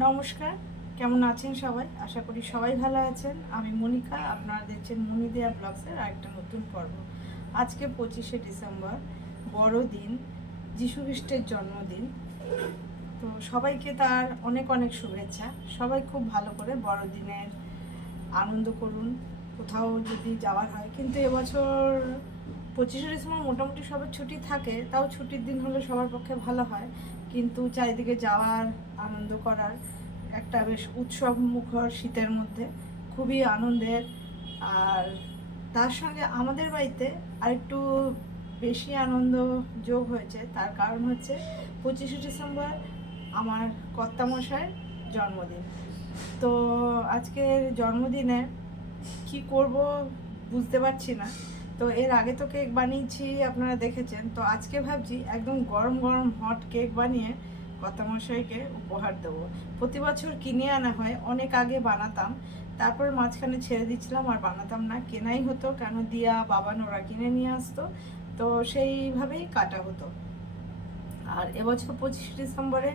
নমস্কার, কেমন আছেন সবাই? আশা করি সবাই ভালো আছেন। আমি মনিকা, আপনারা দেখছেন মনিদিয়া ব্লগসের আরেকটা নতুন পর্ব। আজকে 25শে ডিসেম্বর, বড়দিন, যিশু খ্রিস্টের জন্মদিন। তো সবাইকে তার অনেক অনেক শুভেচ্ছা। সবাই খুব ভালো করে বড়দিনের আনন্দ করুন। কোথাও যদি যাওয়ার হয়, কিন্তু এবছর 25শে ডিসেম্বর মোটামুটি সবার ছুটি থাকে, তাও ছুটির দিন হলে সবার পক্ষে ভালো হয়। কিন্তু চারিদিকে যাওয়ার, আনন্দ করার একটা বেশ উৎসব মুখর শীতের মধ্যে খুবই আনন্দের। আর তার সঙ্গে আমাদের বাড়িতে আরেকটু বেশি আনন্দ যোগ হয়েছে। তার কারণ হচ্ছে 25শে ডিসেম্বর আমার কর্তামশাইয়ের জন্মদিন। তো আজকের জন্মদিনে কি করব বুঝতে পারছি না। তো এর আগে তো কেক বানিয়েছি, আপনারা দেখেছেন। তো আজকে ভাবছি একদম গরম গরম হট কেক বানিয়ে কর্তামশাইকে উপহার দেবো। প্রতি বছর কিনে আনা হয়, অনেক আগে বানাতাম, তারপর মাঝখানে ছেড়ে দিচ্ছিলাম, আর বানাতাম না, কেনাই হতো, কেন দিয়া বাবান ওরা কিনে নিয়ে আসতো। তো সেইভাবেই কাটা হতো। আর এবছর 25শে ডিসেম্বরে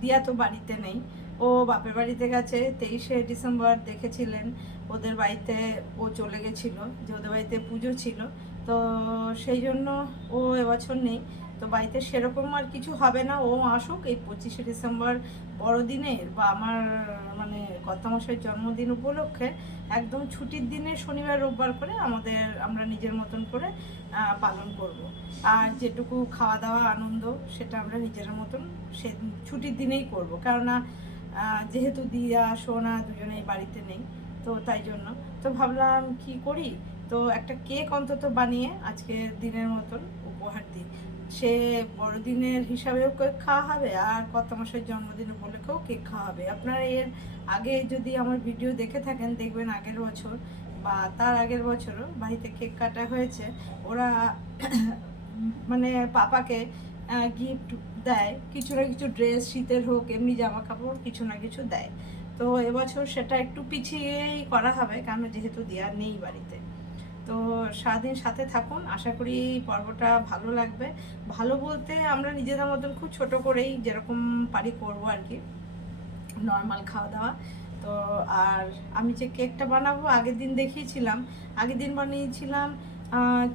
দিয়া তো বাড়িতে নেই, ও বাপের বাড়িতে গেছে। 23শে ডিসেম্বর দেখেছিলেন ওদের বাড়িতে ও চলে গেছিলো, যে ওদের বাড়িতে পুজো ছিল। তো সেই জন্য ও এবছর নেই। তো বাড়িতে সেরকম আর কিছু হবে না, ও আসুক এই 25শে ডিসেম্বর বড়দিনের বা আমার মানে কর্তামশাইয়ের জন্মদিন উপলক্ষে একদম ছুটির দিনে শনিবার রোববার করে আমরা নিজের মতন করে পালন করব। আর যেটুকু খাওয়া দাওয়া আনন্দ সেটা আমরা নিজের মতন সে ছুটির দিনেই করব, কেননা যেহেতু দিয়া সোনা দুজনেই বাড়িতে নেই। তো তাই জন্য তো ভাবলাম কি করি, তো একটা কেক অন্তত বানিয়ে আজকে দিনের মতন উপহার দিই। সে বড়দিনের হিসাবেও কেক খাওয়া হবে, আর কর্তামশাইয়ের জন্মদিন উপলক্ষেও কেক খাওয়া হবে। আপনারা এর আগে যদি আমার ভিডিও দেখে থাকেন, দেখবেন আগের বছর বা তার আগের বছরও বাড়িতে কেক কাটা হয়েছে। ওরা মানে পাপাকে গিফট দেয়, কিছু না কিছু ড্রেস, শীতের হোক এমনি জামা কাপড়, কিছু না কিছু দেয়। তো এবছর সেটা একটু পিছিয়েই করা হবে, কারণ যেহেতু দেওয়ার নেই বাড়িতে। তো সারাদিন সাথে থাকুন, আশা করি পর্বটা ভালো লাগবে। ভালো বলতে আমরা নিজেদের মতন খুব ছোট করেই যেরকম পারি করবো আর কি, নর্মাল খাওয়া দাওয়া। তো আর আমি যে কেকটা বানাবো আগের দিন দেখিয়েছিলাম, আগের দিন বানিয়েছিলাম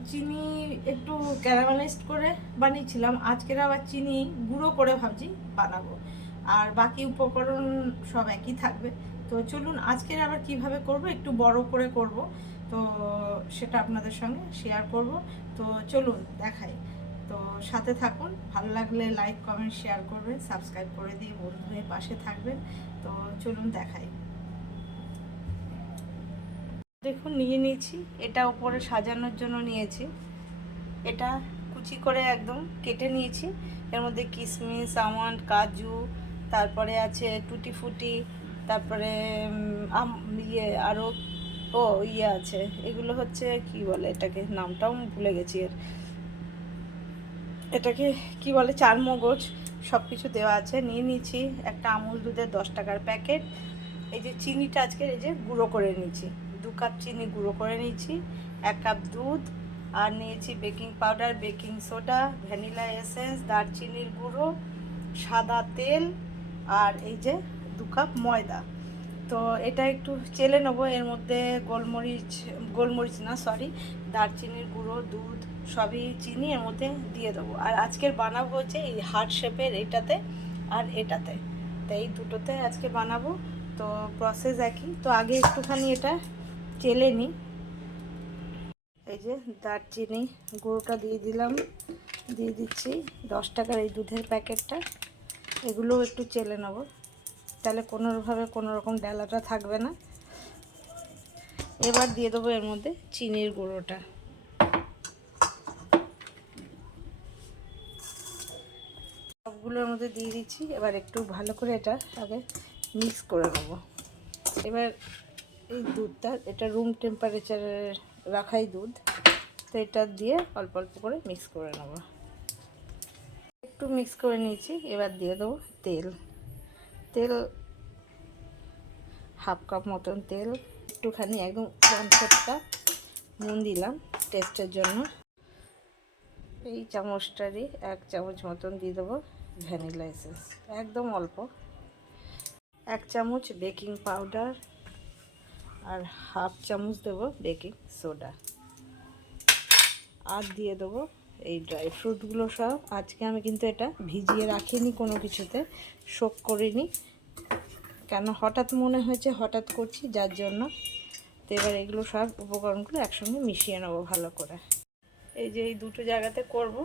চিনি একটু ক্যারামেলাইজড করে বানিয়েছিলাম। আজকের আবার চিনি গুঁড়ো করে ভাবছি বানাবো, আর বাকি উপকরণ সব একই থাকবে। তো চলুন আজকের আবার কিভাবে করব, একটু বড় করে করব, তো সেটা আপনাদের সঙ্গে শেয়ার করব। তো চলুন দেখাই। তো সাথে থাকুন, ভালো লাগলে লাইক কমেন্ট শেয়ার করবেন, সাবস্ক্রাইব করে দিয়ে বন্ধু হয়ে পাশে থাকবেন। তো চলুন দেখাই। দেখুন নিয়ে নিয়েছি, এটা উপরে সাজানোর জন্য নিয়েছি। এটা কুচি করে একদম কেটে নিয়েছি। এর মধ্যে কিশমিশ, আমন্ড, কাজু, তারপরে আছে টুটি ফুটি, তারপরে আরও ইয়ে আছে, এগুলো হচ্ছে কি বলে এটাকে, নামটাও ভুলে গেছি এর, এটাকে কি বলে, চারমগজ, সব কিছু দেওয়া আছে। নিয়ে নিয়েছি একটা আমুল দুধের 10 টাকার প্যাকেট। এই যে চিনিটা আজকে এই যে গুঁড়ো করে নিয়েছি, 2 কাপ চিনি গুঁড়ো করে নিয়েছি, 1 কাপ দুধ, আর নিয়েছি baking powder, baking soda, vanilla essence, দারচিনির গুঁড়ো, সাদা তেল, আর এই যে 2 কাপ ময়দা। তো এটা একটু চেলে নেবো। এর মধ্যে গোলমরিচ, গোলমরিচ না সরি, দারচিনির গুঁড়ো, দুধ, সবই চিনি এর মধ্যে দিয়ে দেবো। আর আজকের বানাবো হচ্ছে এই হার্ট শেপের এটাতে আর এটাতে, তো এই দুটোতে আজকে বানাবো। তো প্রসেস একই। তো আগে একটুখানি এটা চেলে নিই। এই যে দারচিনি গুঁড়োটা দিয়ে দিলাম, দিয়ে দিচ্ছি 10 টাকার এই দুধের প্যাকেটটা, এগুলোও একটু চেলে নেবো, তাহলে কোনোভাবে কোনো রকম ডালাটা থাকবে না। এবার দিয়ে দেবো এর মধ্যে চিনির গুঁড়োটা, সবগুলোর মধ্যে দিয়ে দিচ্ছি। এবার একটু ভালো করে এটা আগে মিক্স করে নেব। এবার এই দুধটা, এটা রুম টেম্পারেচারে রাখাই দুধ, তো এটা দিয়ে অল্প অল্প করে মিক্স করে নেব। একটু মিক্স করে নিয়েছি। এবার দিয়ে দেবো তেল, তেল 1/2 কাপ মতন তেল, একটুখানি একদম 1/4 কাপ নুন দিলাম টেস্টের জন্য। এই চামচটারই 1 চামচ মতন দিয়ে দেবো ভ্যানিলা এসেন্স, একদম অল্প। 1 চামচ বেকিং পাউডার আর হাফ চামচ দেবো বেকিং সোডা, আর দিয়ে দেবো এই ড্রাই ফ্রুটগুলো সব। আজকে আমি কিন্তু এটা ভিজিয়ে রাখিনি কোনো কিছুতে, সোক করিনি, কেন হঠাৎ মনে হয়েছে হঠাৎ করছি যার জন্য। তো এবার এগুলো সব উপকরণগুলো একসঙ্গে মিশিয়ে নেবো ভালো করে। এই যে এই দুটো জায়গাতে করব,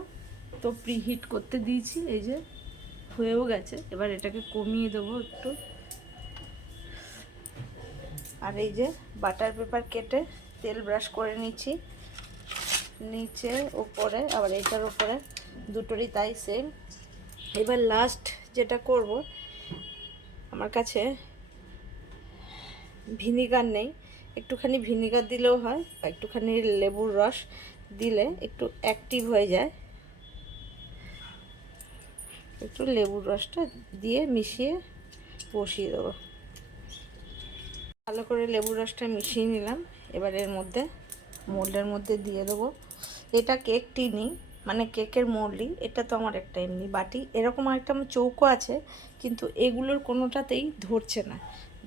তো প্রিহিট করতে দিয়েছি, এই যে হয়েও গেছে। এবার এটাকে কমিয়ে দেবো একটু। আর এই যে বাটার পেপার কেটে তেল ব্রাশ করে নিচ্ছি, নিচে উপরে, আবার এইটার উপরে, দুটোরই তাই সেম। এবার লাস্ট যেটা করব, আমার কাছে ভিনিগার নেই, একটুখানি ভিনিগার দিলেও হয়, একটুখানি লেবুর রস দিলে একটু অ্যাক্টিভ হয়ে যায়। একটু লেবুর রসটা দিয়ে মিশিয়ে বসিয়ে দেবো। ভালো করে লেবুর রসটা মিশিয়ে নিলাম। এবার এর মধ্যে মোল্ডের মধ্যে দিয়ে দেবো। এটা কেক টিনি, মানে কেকের মোল্ডই। এটা তো আমার একটা এমনি বাটি, এরকম একটা আমার চৌকো আছে, কিন্তু এগুলোর কোনোটাতেই ধরছে না,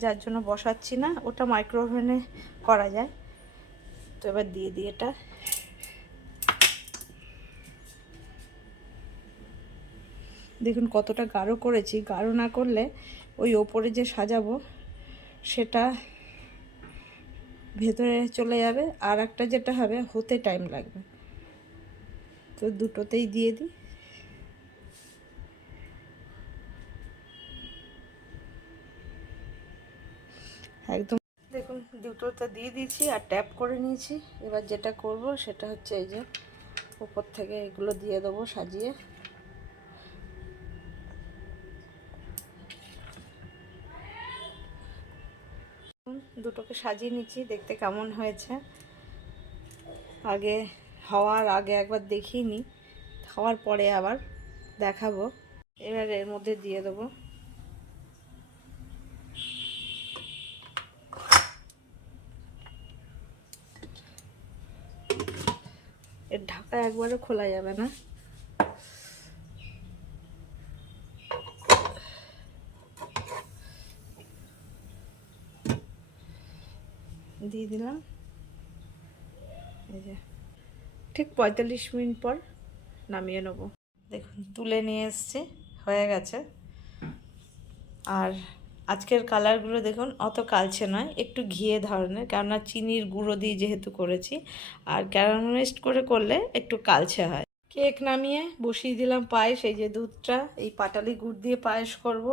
যার জন্য বসাচ্ছি না। ওটা মাইক্রোওভেনে করা যায়। তো এবার দিয়ে দিই এটা। দেখুন কতটা গাঢ় করেছি, গাঢ় না করলে ওই ওপরে যে সাজাবো সেটা ভেতরে চলে যাবে, আর একটা যেটা হবে হতে টাইম লাগবে। তো দুটোতেই দিয়ে দিই। একদম দেখুন দুটোতে দিয়ে দিয়েছি আর ট্যাপ করে নিয়েছি। এবার যেটা করব সেটা হচ্ছে এই যে উপর থেকে এগুলো দিয়ে দেবো সাজিয়ে। দুটোকে সাজিয়ে নিচ্ছি, দেখতে কেমন হয়েছে। আগে হওয়ার আগে একবার দেখিয়ে নিই, হওয়ার পরে আবার দেখাবো। এবার এর মধ্যে দিয়ে দেবো এর ঢাকা, একবারও খোলা যাবে না। দিয়ে দিলাম। এই যে ঠিক 45 মিনিট পর নামিয়ে নেব। দেখুন তুলে নিয়ে এসছি, হয়ে গেছে। আর আজকের কালারগুলো দেখুন অত কালচে নয়, একটু ঘিয়ে ধরনের, কেননা চিনির গুঁড়ো দিয়ে যেহেতু করেছি। আর ক্যারামেলাইজড করে করলে একটু কালচে হয়। কেক নামিয়ে বসিয়ে দিলাম পায়েস। এই যে দুধটা, এই পাটালি গুড় দিয়ে পায়েস করব।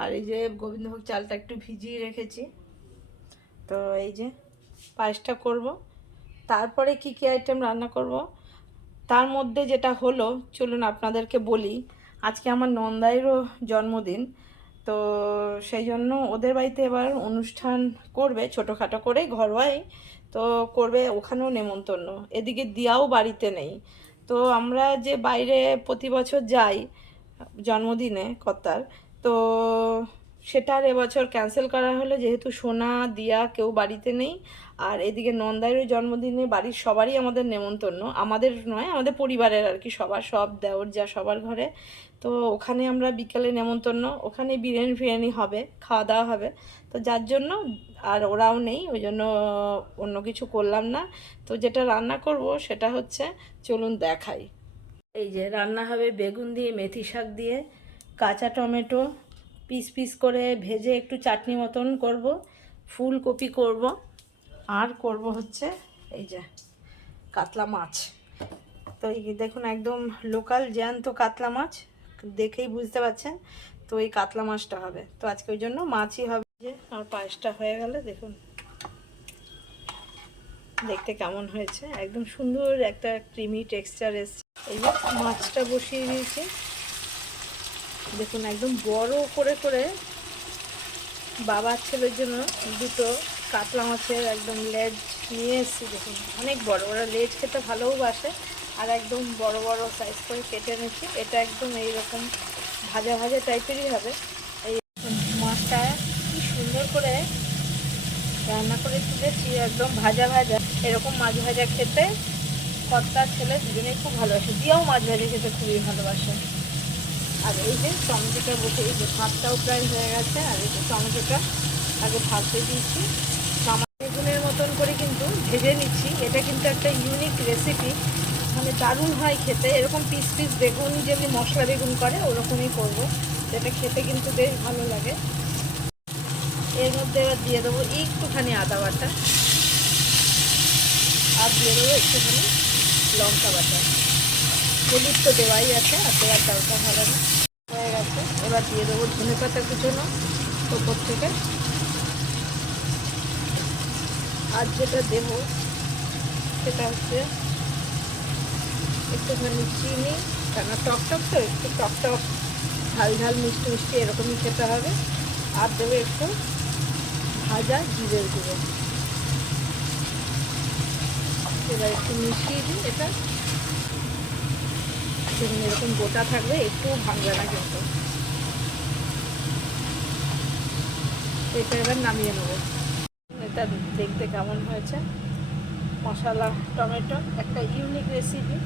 আর এই যে গোবিন্দভোগ চালটা একটু ভিজিয়ে রেখেছি। তো এই যে পায়েসটা করব। তারপরে কি কি আইটেম রান্না করব তার মধ্যে যেটা হলো, চলুন আপনাদেরকে বলি। আজকে আমার নন্দাইরও জন্মদিন, তো সেই জন্য ওদের বাড়িতে এবার অনুষ্ঠান করবে, ছোটোখাটো করে ঘরোয়াই তো করবে, ওখানেও নেমন্তন্ন। এদিকে দিয়াও বাড়িতে নেই। তো আমরা যে বাইরে প্রতি বছর যাই জন্মদিনে কর্তার, তো সেটা আর এবছর ক্যান্সেল করা হলো, যেহেতু সোনা দিয়া কেউ বাড়িতে নেই। আর এদিকে নন্দাইয়ের জন্মদিনে বাড়ির সবারই আমাদের নেমন্তন্ন, আমাদের নয় আমাদের পরিবারের আর কি, সবার, সব দেওর যা সবার ঘরে। তো ওখানে আমরা বিকেলে নেমন্তন্ন, ওখানে বিরিয়ানি ফিরিয়ানি হবে, খাওয়া দাওয়া হবে। তো যার জন্য আর ওরাও নেই, ওই জন্য অন্য কিছু করলাম না। তো যেটা রান্না করব সেটা হচ্ছে, চলুন দেখাই। এই যে রান্না হবে বেগুন দিয়ে, মেথি শাক দিয়ে, কাঁচা টমেটো পিস পিস করে ভেজে একটু চাটনি মতন করব, ফুলকপি করব, আর করব হচ্ছে এই যে কাতলা মাছ। তো এই দেখুন একদম লোকাল জ্যান্ত কাতলা মাছ, দেখেই বুঝতে পারছেন। তো এই কাতলা মাছটা হবে, তো আজকে ওই জন্য মাছই হবে। যে আমার পায়েসটা হয়ে গেলে দেখুন দেখতে কেমন হয়েছে, একদম সুন্দর একটা ক্রিমি টেক্সচার এসছে। এই যে মাছটা বসিয়ে দিয়েছি, দেখুন একদম বড় করে করে বাবার ছেলের জন্য দুটো কাতলা মাছের একদম লেজ নিয়ে এসেছি। দেখুন অনেক বড়, ওরা লেজ খেতে ভালোবাসে। আর একদম বড় বড় সাইজ করে কেটে নিচ্ছি। এটা একদম এইরকম ভাজা ভাজা টাইপেরই হবে। এই মাছটা কি সুন্দর করে রান্না করে তুলেছি, একদম ভাজা ভাজা। এরকম মাছ ভাজা খেতে কর্তার ছেলে দুজনেই খুব ভালোবাসে, দিয়েও মাছ ভাজা খেতে খুবই ভালোবাসে। আর এই যে টমেটোটা বসে, এই যে ভাতটাও প্রায় হয়ে গেছে। আর এই যে টমেটোটা আগে ভাজতে দিয়েছি, বেগুনের মতন করে কিন্তু ভেজে নিচ্ছি। এটা কিন্তু একটা ইউনিক রেসিপি, মানে দারুণ হয় খেতে। এরকম পিস পিস বেগুন যেমনি মশলা বেগুন করে ওরকমই করবো, যেটা খেতে কিন্তু বেশ ভালো লাগে। এর মধ্যে এবার দিয়ে দেবো একটুখানি আদা বাটা, আর দিয়ে দেবো একটুখানি লঙ্কা বাটা। হলুদ তো দেওয়াই আছে, আর দেওয়ার দরকার হবে না, হয়ে গেছে। এবার দিয়ে দেবো ধনে পাতা কুচোনো ওপর থেকে। আর যেটা দেবো সেটা হচ্ছে একটুখানি চিনি, কেন টক টক তো, একটু টক টক ঝাল ঝাল মিষ্টি মিষ্টি এরকমই খেতে হবে। আর দেবো একটু ভাজা জিরের গুঁড়ো। এবার একটু মিশিয়ে দিই এটা, যেমন এরকম গোটা থাকবে, একটু ভাঙবে না কিন্তু। এটা এবার নামিয়ে নেবো। এটা দেখতে কেমন হয়েছে, মশলা টমেটো একটা ইউনিক রেসিপি,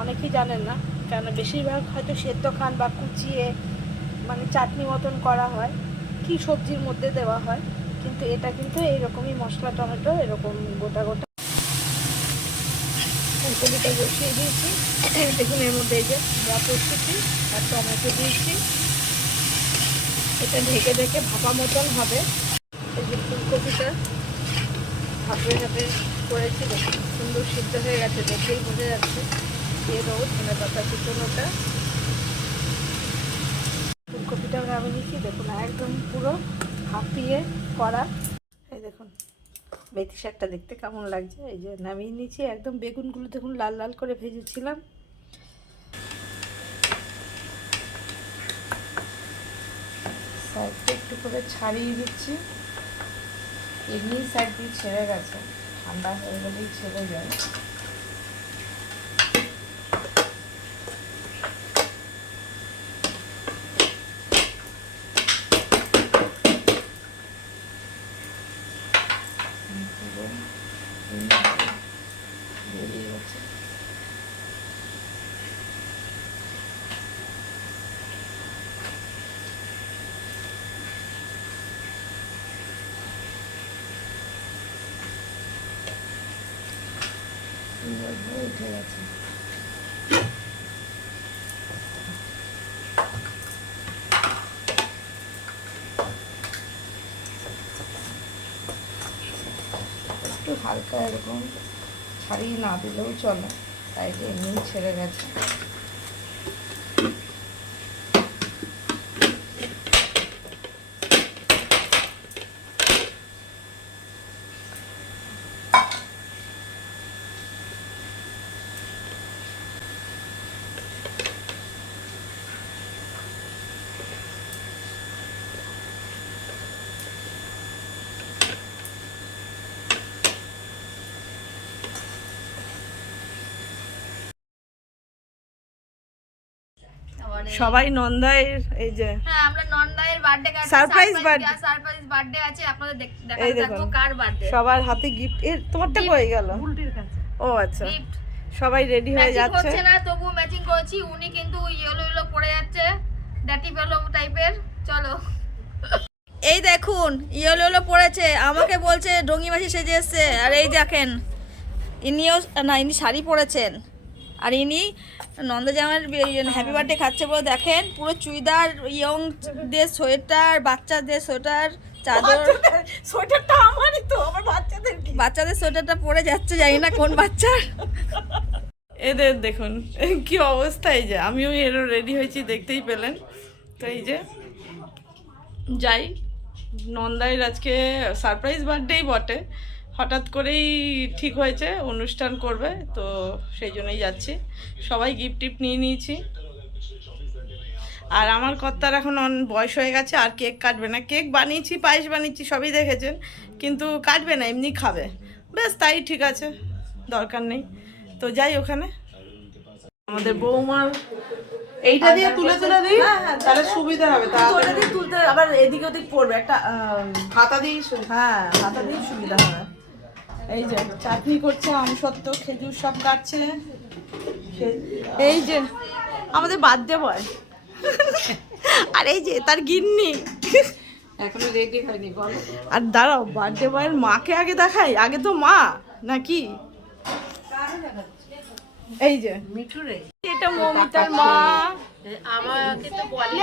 অনেকেই জানেন না, কেন বেশিরভাগ হয়তো সেদ্ধ খান বা কুচিয়ে মানে চাটনি মতন করা হয়, কি সবজির মধ্যে দেওয়া হয়, কিন্তু এটা কিন্তু এইরকমই মশলা টমেটো এরকম গোটা গোটা। ফুলকপিটা বসিয়ে দিয়েছি, দেখুন এর মধ্যে এই যে মটরশুঁটি আর টমেটো দিয়েছি। এটা ঢেকে ঢেকে ভাপা মতন হবে। এই যে ফুলকপিটা ভাপে ভাপে করেছি, দেখুন সুন্দর সিদ্ধ হয়ে গেছে, দেখেই বোঝা যাচ্ছে। দিয়ে দেবো ধনে পাতা কুচোনোটা। ফুলকপিটা নামিয়ে নিচ্ছি, দেখুন একদম পুরো ভাপিয়ে করা। এই দেখুন মেথি শাকটা দেখতে কেমন লাগছে। এই যে নামিয়ে নিচ্ছি, একদম বেগুনগুলো দেখুন লাল লাল করে ভেজেছিলাম। সাইডটা একটু করে ছাড়িয়ে দিচ্ছি, এমনি সাইড দিয়ে ছেড়ে গেছে, ঠান্ডা হয়ে গেলেই ছেড়ে যায়। বেরিয়ে গেছে। উঠে গেছে। একটু হালকা এরকম ছাড়িয়ে না দিলেও চলে, সাইডে এমনি ছেড়ে গেছে। সবাই নন্দায়ের এই যে হ্যাঁ আমরা নন্দায়ের বার্থডে কাছে সারপ্রাইজ বার্থডে আছে, আপনাদের দেখাতে থাকবো কার বার্থডে। সবার হাতে গিফট। এর তোমারটা কই গেল? উল্টির কাছে। ও আচ্ছা, গিফট সবাই রেডি হয়ে যাচ্ছে। হচ্ছে না তবু ম্যাচিং করেছি। উনি কিন্তু ইয়েলো ইয়েলো পরে যাচ্ছে, ডাটি বেলো টাইপের। চলো এই দেখুন ইয়েলো ইয়েলো পরেছে, আমাকে বলছে ডঙ্গি মাসি সেজে এসছে। আর এই দেখেন ইনিও না, ইনি শাড়ি পরেছেন, আর ইনি নন্দজামার হ্যাপি বার্থডে খাচ্ছে বলে দেখেন পুরো চুড়িদার, ইয়ংদের সোয়েটার, বাচ্চাদের সোয়েটার, চাদর। সোয়েটারটা আমারই তো, আমার বাচ্চাদের কি? বাচ্চাদের সোয়েটারটা পরে যাচ্ছে, জানি না কোন বাচ্চার। এদের দেখুন কি অবস্থা। এই যে আমিও এর রেডি হয়েছি, দেখতেই পেলেন। তো এই যে যাই, নন্দাইয়ের আজকে সারপ্রাইজ বার্থডেই বটে, হঠাৎ করেই ঠিক হয়েছে অনুষ্ঠান করবে, তো সেই জন্যই যাচ্ছি। সবাই গিফট টিফট নিয়ে নিয়েছি। আর আমার কর্তার এখন বয়স হয়ে গেছে, আর কেক কাটবে না। কেক বানিয়েছি, পায়েস বানিয়েছি, সবই দেখেছেন, কিন্তু কাটবে না, এমনি খাবে। বেশ, তাই ঠিক আছে, দরকার নেই। তো যাই ওখানে। আমাদের বৌমার এইটা দিয়ে তুলে তুলে দিই, তাহলে সুবিধা হবে। ওটা দিয়ে তুলতে আবার এদিক ওদিক পড়বে, একটা হাতা দিয়ে, হ্যাঁ হাতা দিয়ে সুবিধা হবে। এই যে চাটনি করছে, আমসত্ত্ব খেজুর সব কাটছে। এই যে আমাদের বার্থডে বয়, আর এই যে তার গিন্নি এখনো রেডি হয়নি বলো। আর দাঁড়াও বার্থডে বয়ের মাকে আগে দেখাই, আগে তো মা নাকি। এই যে মিঠু রে, এটা মমিতার মা। আমাকে তো বলে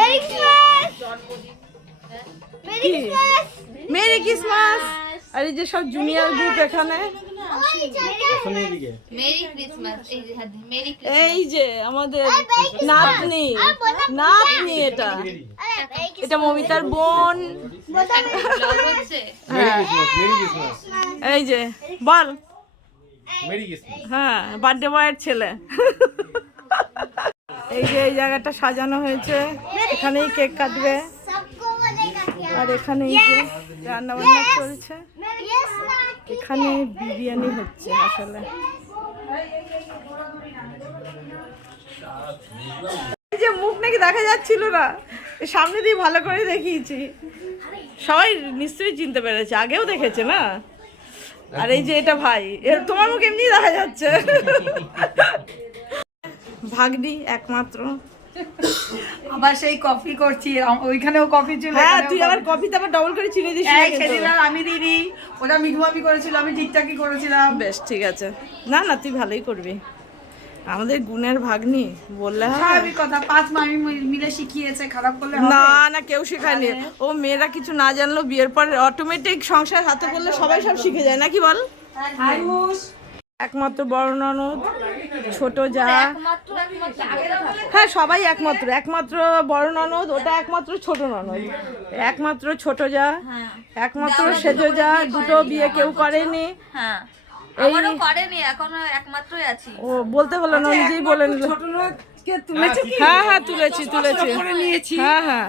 মেরি ক্রিসমাস। আর এই যে সব জুনিয়র গ্রুপ এখানে। Merry Christmas. এই যে আমাদের নাতনি, নাতনি এটা, এটা মমিতার বোন। হ্যাঁ। এই যে বল, হ্যাঁ বার্থডে বয়ের ছেলে। এই যে এই জায়গাটা সাজানো হয়েছে, এখানেই কেক কাটবে। আর এখানে এই যে রান্না বান্না চলছে, এখানে বিরিয়ানি হচ্ছে আসলে। এই যে মুখ নাকি দেখা যাচ্ছিল না, সামনে দিয়ে ভালো করে দেখিয়েছি, সবাই নিশ্চয়ই চিনতে পেরেছে, আগেও দেখেছে না। আর এই যে এটা ভাই, এর তোমার মুখ এমনি দেখা যাচ্ছে। ভাগ্নি একমাত্র। আবার সেই কফি করছি, ওইখানেও কফি ছিল। হ্যাঁ তুই আবার কফিতে আবার ডবল করে চিনি দিস না কিন্তু। সেদিন আর আমি দিদি, ওটা মিঘুমামি করেছিল, আমি ঠিকঠাকই করেছিলাম। বেশ ঠিক আছে, না না তুই ভালোই করবি। আমাদের গুণের ভাগ্নি বললে হয়? স্বাভাবিক কথা, 5 মামি মিলে শিখিয়েছে, খারাপ করলে হবে? না না কেউ শেখায়নি। ও মেয়েরা কিছু না জানলো বিয়ের পর অটোমেটিক সংসার হাতে পড়লে সবাই সব শিখে যায় নাকি বল। একমাত্র বড় ননদ, ছোট যা, হ্যাঁ সবাই একমাত্র, একমাত্র বড় ননদ, ওটা একমাত্র ছোট ননদ, একমাত্র ছোট যা, একমাত্র সেজ যা, দুটো বিয়ে কেউ করেনি। হ্যাঁ আমারও করেনি, এখনো একমাত্রই আছি। ও বলতে হলো না, নিজেই বলে নিল। হ্যাঁ হ্যাঁ তুলেছি তুলেছি, হ্যাঁ হ্যাঁ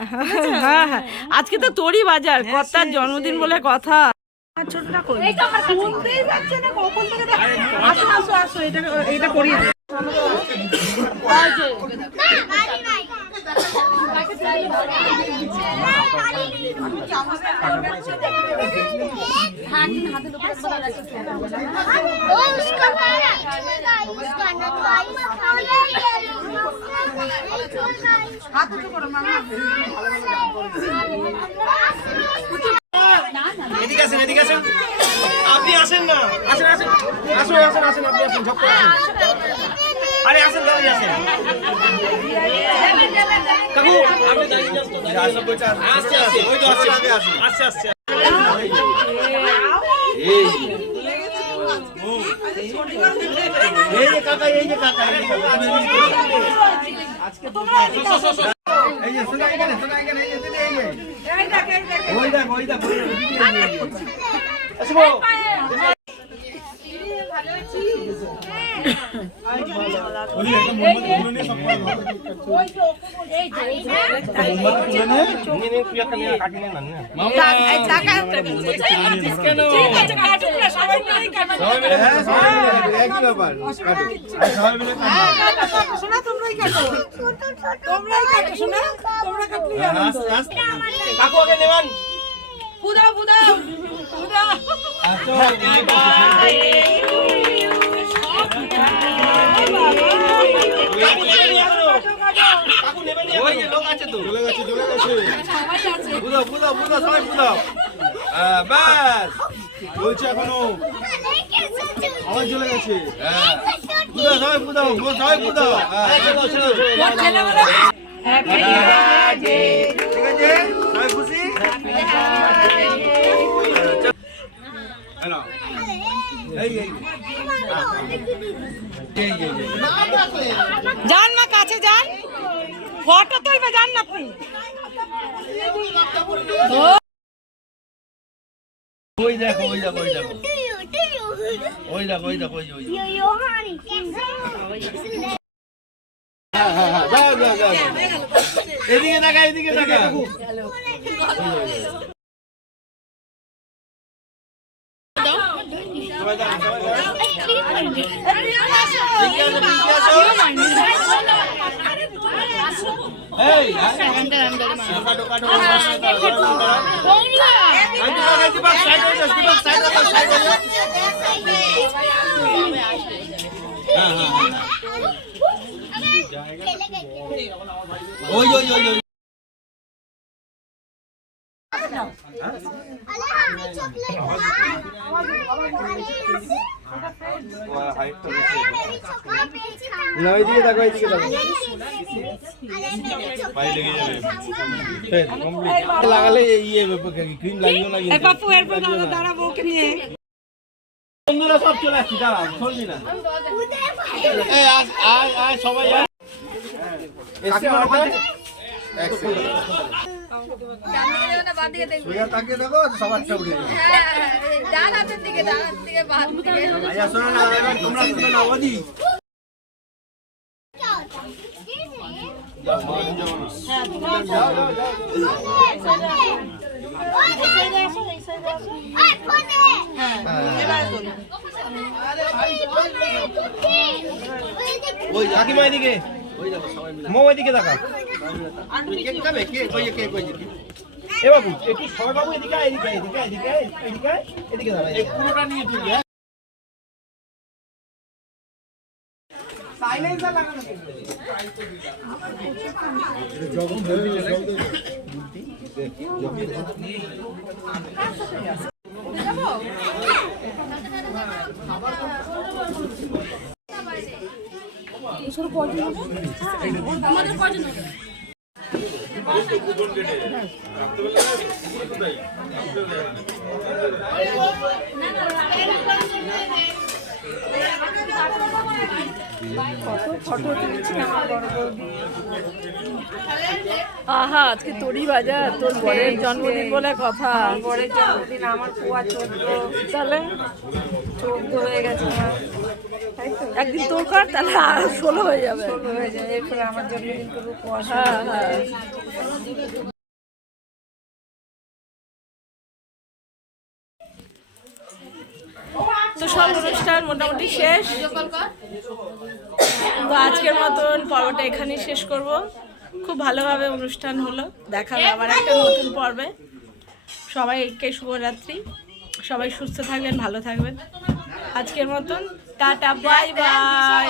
হ্যাঁ হ্যাঁ। আজকে তো তোরই বাজার, কর্তার জন্মদিন বলে কথা। ছোটটা করে শুনতেই পাচ্ছে না, কখন থেকে আসো আসো আসো, এটা করিয়ে দে। এদিকে আসেন, এদিকে আসেন, আপনি আসেন না, আসেন আসেন, আসুন আসেন আসেন, আপনি আসেন, ঝপ করে আসেন। আরে আসেন, দাঁড়িয়ে আসেন কাকু, আপনি দাঁড়িয়ে যান তো, আসছে আসছে, ওই তো আসছে, আগে আসুন, আসছে আসছে। এই যে কাকা, এই যে কাকা, এই যে সোনা এখানে, সোনা এখানে, এই যে ওই দেখ, ওই দেখ, আসবো। কাকু আগে নেবেন, বুদাও বুদাও বুদাও। ওই যে লোক আছে তো, চলে গেছে, চলে গেছে, বুঝাও বুঝাও বুঝাও, সবাই বুঝাও। ব্যাস বলছে এখনো আবার চলে গেছে। বুঝাও সবাই, বুঝাও সবাই, বুঝাও। ঠিক আছে সবাই খুশি। যান মা কাছে যান, ফটো তুলবে, যান না আপনি। ওই দেখো, ওই দেখো, ওই দেখো, ওই দেখো, ওই দেখো, ওই যে, ওই যে। হ্যাঁ হ্যাঁ হ্যাঁ, যাও যাও যাও, এদিকে দেখা, এদিকে দেখা। সবাই দাঁড়ান, সবাই দাঁড়ান। এই কাটো কাটো, সাইড হয়ে যাস, দীপক সাইড হয়ে যাস, সাইড হয়ে যাস। হ্যাঁ হ্যাঁ হ্যাঁ, ওই ওই ওই ওই না ওইদিকে দেখো ওইদিকে দেখো পায়ে লেগে যাবে কমপ্লিট লাগালে ইয়ে ক্রিম লাগিও না এই পাপ্পু এরপর দাঁড়াবো ওকে নিয়ে বন্ধুরা সব চলে আসছি দাঁড়া শুনবি না এই আয় আয় সবাই আয় এসে আমাদের এক সেকেন্ড সোজা তাকিয়ে দেখো সবারটা উঠে যাবে ডান হাতের দিকে বাম দিকে আয়া শোনো না এবার তোমরা শুনে নাও ওদি যাও মার যাও ওই কাকিমা এদিকে ওই দেখো সবাই মিলে মো ওইদিকে দেখা কেক খাবে কে কই কেক কই এ বাবু একটু সবাই বাবু এদিকে এদিকে এদিকে এদিকে এদিকে এদিকে দাঁড়া এই পুরোটা নিয়ে তুই সাইলেন্সার লাগানো যখন বলবি আহা আজকে তোরই বাজার তোর বরের জন্মদিন বলে কথা বরের জন্মদিন আমার পোয়া 14 তাহলে 14 হয়ে গেছে আমার তাই তো একদিন তোর কর তাহলে আর 16 হয়ে যাবে 16 হয়ে যায় এরপরে আমার জন্মদিন করবো পোয়া হ্যাঁ হ্যাঁ তো সব অনুষ্ঠান মোটামুটি শেষ তো আজকের মতন পর্বটা এখানেই শেষ করব খুব ভালোভাবে অনুষ্ঠান হলো দেখা হবে আবার একটা নতুন পর্বে সবাইকে শুভরাত্রি সবাই সুস্থ থাকবেন ভালো থাকবেন আজকের মতন টাটা বাই বাই